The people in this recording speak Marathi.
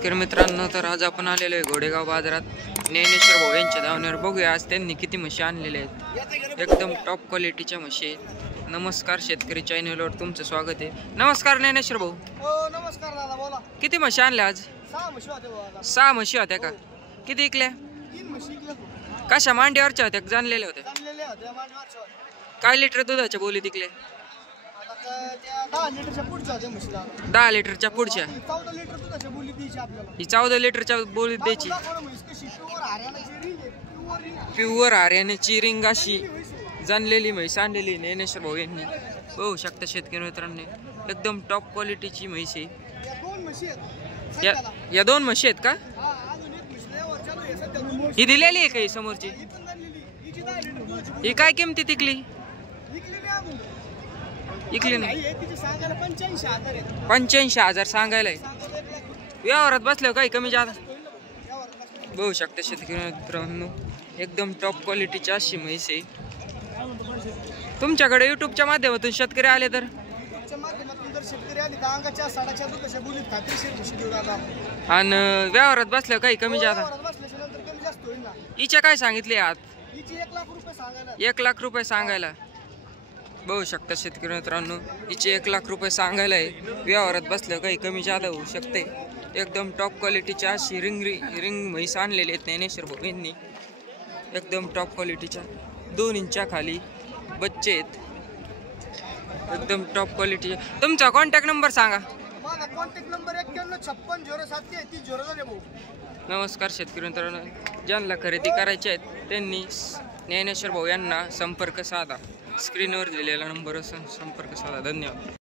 शेतकरी मित्रांनो, तर आज आपण आलेलो आहे घोडेगाव बाजारात ज्ञानेश्वर भाऊ यांच्या धावणीवर. बघूया आज त्यांनी किती म्हशी आणलेल्या आहेत. एकदम टॉप क्वालिटीच्या म्हशी आहेत. नमस्कार शेतकरी चॅनलवर तुमचं स्वागत आहे. नमस्कार ज्ञानेश्वर भाऊ. हो नमस्कार दादा, बोला. किती म्हशी आणल्या आज? 6 म्हशी होत्या दादा. 6 म्हशी होत्या का? किती विकल्या? 3 म्हशी विकल्या. कशा मांडीवरच्या होत्या? जाणलेल्या होत्या? आणलेल्या होत्या मांडीवरच्या होत्या. काय लिटर दुधाच्या बोली विकल्या? आता त्या 10 लिटरच्या पुढच्या होत्या म्हशी दादा. 10 लिटरच्या पुढच्या. 14 लिटर दुधाच्या बोली द्यायची आपल्याला. ही 14 लिटरच्या बोलीत द्यायची. प्युअर हरियाणाची रिंग अशी जाणलेली म्हैस आणलेली ज्ञानेश्वर भाऊ यांनी. बघू शकता शेतकरी मित्रांनी, एकदम टॉप क्वालिटीची म्हैस आहे. या 2 म्हशी आहेत का? ही दिलेली आहे का ही समोरची? ही काय किमती टिकली? इकली नाही. 85,000 सांगायला. व्यवहारात बसल्यावर काही कमी जादा बघू शकता शेतकरी मित्रांनो, एकदम टॉप क्वालिटीची अशी म्हैस आहे. तुमच्याकडे युट्यूबच्या माध्यमातून शेतकरी आले तर आणि व्यवहारात बसल्यावर काही कमी जादा. हिच्या काय सांगितले आहात? 1 लाख रुपये सांगायला. बघू शकता शेतकरी मित्रांनो, हिचे 1 लाख रुपये सांगायला आहे. व्यवहारात बसल्यावर काही कमी जादा होऊ शकते. एकदम टॉप क्वालिटीच्या अशी रिंग म्हैस आणलेली आहेत ज्ञानेश्वर भाऊ यांनी. एकदम टॉप क्वालिटीच्या 2 इंचा खाली बच्चे आहेत. एकदम टॉप क्वालिटी. तुमचा कॉन्टॅक्ट नंबर सांगा. माझा कॉन्टॅक्ट नंबर 91560730 भाऊ. नमस्कार शेतकरी मित्रांनो, ज्यांना खरेदी करायचे आहेत त्यांनी ज्ञानेश्वर भाऊ यांना संपर्क साधा. स्क्रीनवर दिलेला नंबरवर संपर्क साधा. धन्यवाद.